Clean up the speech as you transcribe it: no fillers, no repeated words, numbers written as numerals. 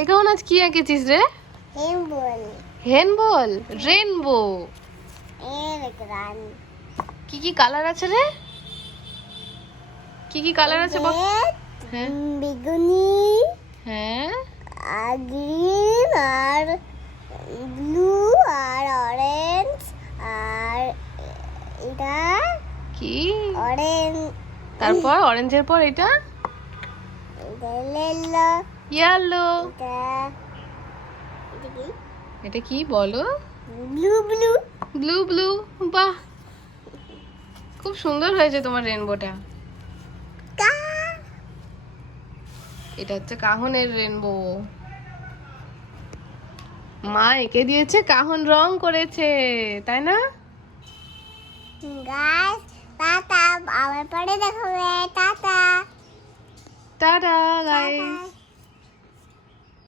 এখন আজ কি এঁকেছিস রে? হেনবল, রেনবো। কি কি কালার আছে রে? কি কি কালার আছে বল? হ্যাঁ, বেগুনি, হ্যাঁ, আর গ্রিন, আর ব্লু, আর অরেঞ্জ, আর এটা কি? অরেঞ্জ, তারপর অরেঞ্জের পর এটা ইয়েলো, ইয়েলো। এটা কি? এটা কি বলো? Blue blue. Blue blue. বাহ, খুব সুন্দর হয়েছে তোমার রেনবোটা। এটা হচ্ছে কাহনের রেনবো। মা এঁকে দিয়েছে, কাহন রং করেছে, তাই না? গাইস, টাটা, আবার পরে দেখা হবে। Tata tata guys. টাটা।